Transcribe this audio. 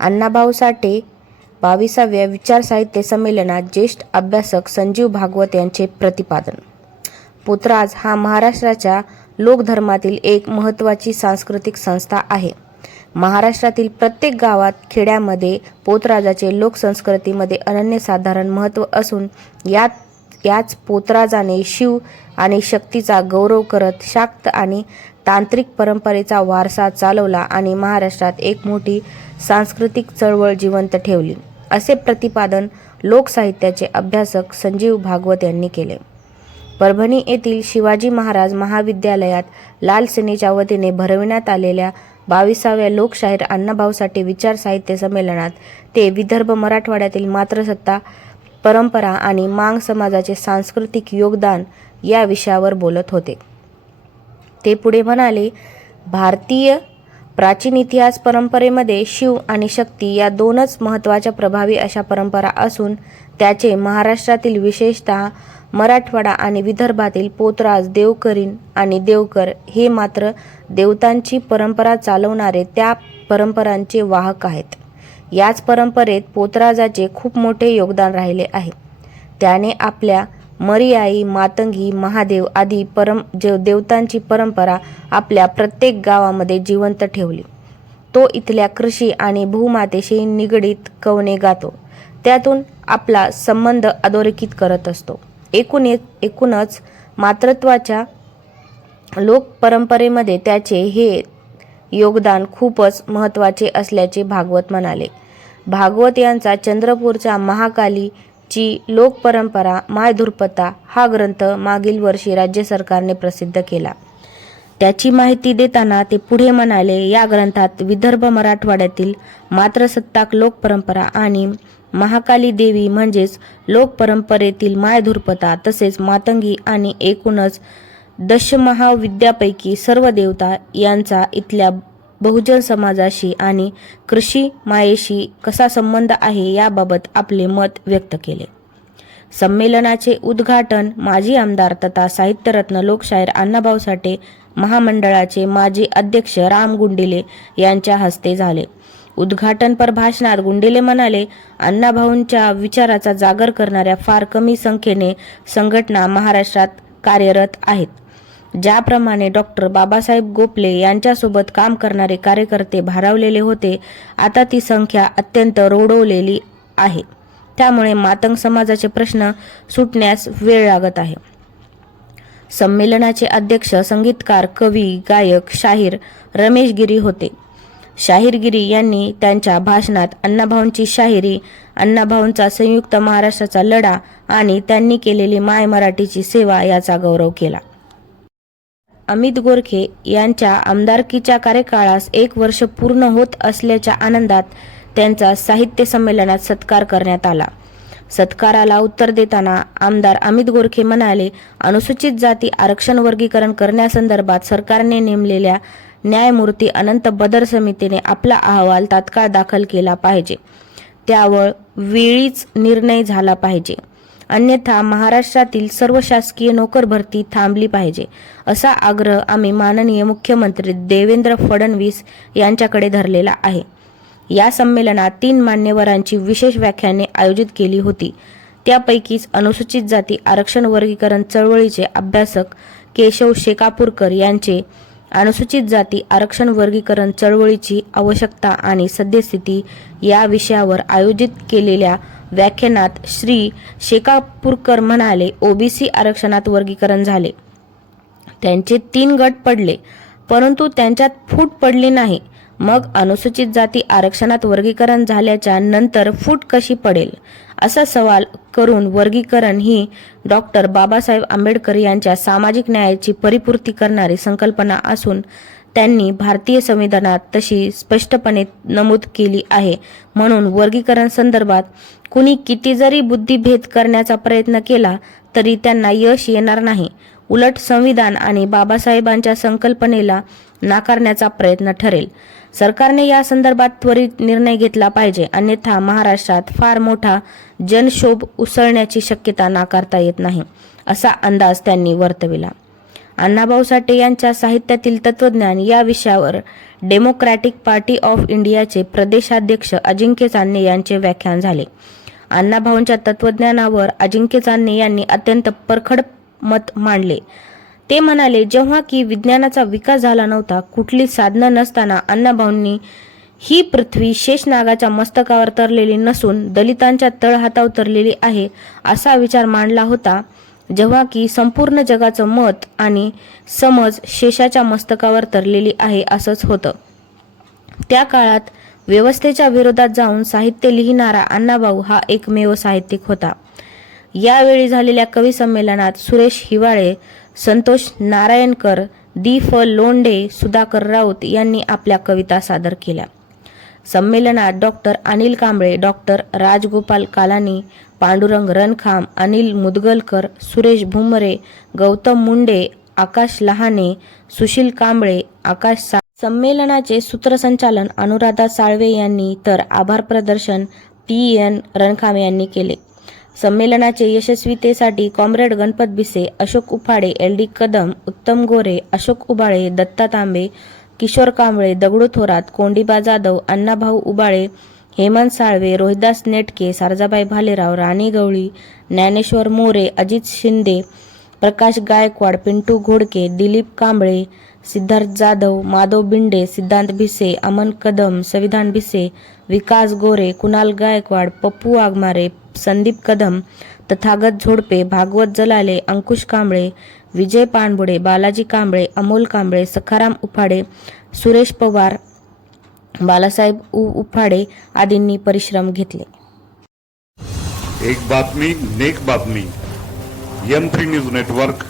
अण्णाभाऊ साठे बावीसाव्या विचार साहित्य संमेलनात ज्येष्ठ अभ्यासक संजीव भागवत यांचे प्रतिपादन. पोतराज हा महाराष्ट्राच्या लोकधर्मातील एक महत्त्वाची सांस्कृतिक संस्था आहे. महाराष्ट्रातील प्रत्येक गावात खेड्यामध्ये पोतराजाचे लोकसंस्कृतीमध्ये अनन्यसाधारण महत्त्व असून यात याच पोतराजाने शिव आणि शक्तीचा गौरव करत शाक्त आणि तांत्रिक परंपरेचा वारसा चालवला आणि महाराष्ट्रात एक मोठी सांस्कृतिक चळवळ जिवंत ठेवली. असे प्रतिपादन लोकसाहित्याचे अभ्यासक संजीव भागवत यांनी केले. परभणी येथील शिवाजी महाराज महाविद्यालयात लाल सेनेच्या वतीने भरविण्यात आलेल्या बावीसाव्या लोकशाहीर अण्णाभाऊ साठे विचार साहित्य संमेलनात ते विदर्भ मराठवाड्यातील मातृसत्ता परंपरा आणि मांग समाजाचे सांस्कृतिक योगदान या विषयावर बोलत होते. ते पुढे म्हणाले भारतीय प्राचीन इतिहास परंपरेमध्ये शिव आणि शक्ती या दोनच महत्त्वाच्या प्रभावी अशा परंपरा असून त्याचे महाराष्ट्रातील विशेषतः मराठवाडा आणि विदर्भातील पोतराज देवकरीण आणि देवकर हे मात्र देवतांची परंपरा चालवणारे त्या परंपरांचे वाहक आहेत. याच परंपरेत पोतराजाचे खूप मोठे योगदान राहिले आहे. त्याने आपल्या मरियाई मातंगी महादेव आदी परम जे देवतांची परंपरा आपल्या प्रत्येक गावामध्ये जिवंत ठेवली. तो इथल्या कृषी आणि भूमातेशी निगडीत कवने गातो. त्यातून आपला संबंध अधोरेखित करत असतो. एकूण एकूणच मातृत्वाच्या लोकपरंपरेमध्ये त्याचे हे योगदान खूपच महत्त्वाचे असल्याचे भागवत म्हणाले. भागवत यांचा चंद्रपूरच्या ची लोकपरंपरा मायधुरपता हा ग्रंथ मागील वर्षी राज्य सरकारने प्रसिद्ध केला. त्याची माहिती देताना ते पुढे म्हणाले या ग्रंथात विदर्भ मराठवाड्यातील मात्रसत्ताक लोकपरंपरा आणि महाकाली देवी म्हणजेच लोकपरंपरेतील मायधुरपता तसेच मातंगी आणि एकूणच दशमहाविद्यापैकी सर्व देवता यांचा इथल्या बहुजन समाजाशी आणि कृषी मायेशी कसा संबंध आहे याबाबत आपले मत व्यक्त केले. संमेलनाचे उद्घाटन माजी आमदार तथा साहित्यरत्न लोकशाहीर अण्णाभाऊ साठे महामंडळाचे माजी अध्यक्ष राम गुंडिले यांच्या हस्ते झाले. उद्घाटनपर भाषणात गुंडेले म्हणाले अण्णाभाऊंच्या विचाराचा जागर करणाऱ्या फार कमी संख्येने संघटना महाराष्ट्रात कार्यरत आहेत. ज्याप्रमाणे डॉक्टर बाबासाहेब गोपले यांच्यासोबत काम करणारे कार्यकर्ते भारावलेले होते आता ती संख्या अत्यंत रोडवलेली आहे. त्यामुळे मातंग समाजाचे प्रश्न सुटण्यास वेळ लागत आहे. संमेलनाचे अध्यक्ष संगीतकार कवी गायक शाहीर रमेश गिरी होते. शाहीर गिरी यांनी त्यांच्या भाषणात अण्णाभाऊंची शाहिरी अण्णाभाऊंचा संयुक्त महाराष्ट्राचा लढा आणि त्यांनी केलेली माय मराठीची सेवा याचा गौरव केला. अमित गोरखे यांच्या आमदारकीच्या कार्यकाळास एक वर्ष पूर्ण होत असल्याच्या आनंदात त्यांचा साहित्य संमेलनात सत्कार करण्यात आला. सत्काराला उत्तर देताना आमदार अमित गोरखे म्हणाले अनुसूचित जाती आरक्षण वर्गीकरण करण्यासंदर्भात सरकारने नेमलेल्या न्यायमूर्ती अनंत बदर समितीने आपला अहवाल तात्काळ दाखल केला पाहिजे. त्यावर वेळीच निर्णय झाला पाहिजे. अन्यथा महाराष्ट्रातील सर्व शासकीय नोकर भरती थांबली पाहिजे असा आग्रह आम्ही माननीय मुख्यमंत्री देवेंद्र फडणवीस यांच्याकडे धरलेला आहे. या संमेलनात तीन मान्यवरांची विशेष व्याख्याने आयोजित केली होती. त्यापैकीच अनुसूचित जाती आरक्षण वर्गीकरण चळवळीचे अभ्यासक केशव शेकापूरकर यांचे अनुसूचित जाती आरक्षण वर्गीकरण चळवळीची आवश्यकता आणि सद्यस्थिती या विषयावर आयोजित केलेल्या व्याख्यानात श्री शेकापूरकर म्हणाले ओबीसी आरक्षणात वर्गीकरण झाले. त्यांचे तीन गट पडले परंतु त्यांच्यात फूट पडली नाही. मग अनुसूचित जाती आरक्षणात वर्गीकरण झाल्याच्यानंतर फूट कशी पडेल? असा सवाल करून वर्गीकरण ही डॉक्टर बाबासाहेब आंबेडकर यांच्या सामाजिक न्यायाची परिपूर्ती करणारी संकल्पना असून त्यांनी भारतीय संविधानात तशी स्पष्टपणे नमूद केली आहे. म्हणून वर्गीकरण संदर्भात कुणी किती जरी बुद्धिभेद करण्याचा प्रयत्न केला तरी त्यांना यश येणार नाही. उलट संविधान आणि बाबासाहेबांच्या संकल्पनेला नाकारण्याचा प्रयत्न ठरेल. सरकारने या संदर्भात त्वरित निर्णय घेतला पाहिजे. अन्यथा महाराष्ट्रात फार मोठा जनशोभ उसळण्याची शक्यता नाकारता येत नाही असा अंदाज त्यांनी वर्तविला. अण्णाभाऊ साठे यांच्या साहित्यातील तत्वज्ञान या विषयावर डेमोक्रॅटिक पार्टी ऑफ इंडियाचे प्रदेशाध्यक्ष अजिंक्य चांदणे यांचे व्याख्यान झाले. अण्णाभाऊंच्या तत्वज्ञानावर अजिंक्य चांदणे यांनी अत्यंत परखड मत मांडले. ते म्हणाले जेव्हा की विज्ञानाचा विकास झाला नव्हता कुठली साधनं नसताना अण्णाभाऊंनी ही पृथ्वी शेषनागाच्या मस्तकावर तरलेली नसून दलितांच्या तळहातावर तरलेली आहे असा विचार मांडला होता. जेव्हा की संपूर्ण जगाचं मत आणि समज शेषाच्या मस्तकावर तरलेली आहे असंच होतं. त्या काळात व्यवस्थेच्या विरोधात जाऊन साहित्य लिहिणारा अण्णाभाऊ हा एकमेव साहित्यिक होता. यावेळी झालेल्या कवी संमेलनात सुरेश हिवाळे संतोष नारायणकर दी फ लोंढे सुधाकर राऊत यांनी आपल्या कविता सादर केल्या. संमेलनात डॉक्टर अनिल कांबळे डॉक्टर राजगोपाल कालानी पांडुरंग रणखाम अनिल मुदगलकर सुरेश भुमरे गौतम मुंडे आकाश लहाने सुशील कांबळे आकाश सा संमेलनाचे सूत्रसंचालन अनुराधा साळवे यांनी तर आभार प्रदर्शन पी एन रणखाम यांनी केले. संमेलनाचे यशस्वीतेसाठी comrade Ganpat Bise Ashok Uphade L D Kadam Uttam Gore Ashok Ubale Datta तांबे किशोर कांबळे दगडू थोरात कोंडीबा जाधव अण्णाभाऊ उबाळे हेमंत साळवे रोहिदास नेटके सारजाबाई भालेराव राणी गवळी ज्ञानेश्वर मोरे अजित शिंदे प्रकाश गायकवाड पिंटू घोडके दिलीप कांबळे सिद्धार्थ जाधव माधव बिंडे सिद्धांत भिसे अमन कदम संविधान भिसे विकास गोरे कुणाल गायकवाड पप्पू वाघमारे संदीप कदम तथागत झोडपे भागवत जलाले अंकुश कांबळे विजय पाणबुडे बालाजी कांबळे अमोल कांबळे सखाराम उफाडे सुरेश पवार बालासाहेब उ उफाडे आदींनी परिश्रम घेतले. एक बातमी नेक बातमी. M three news network.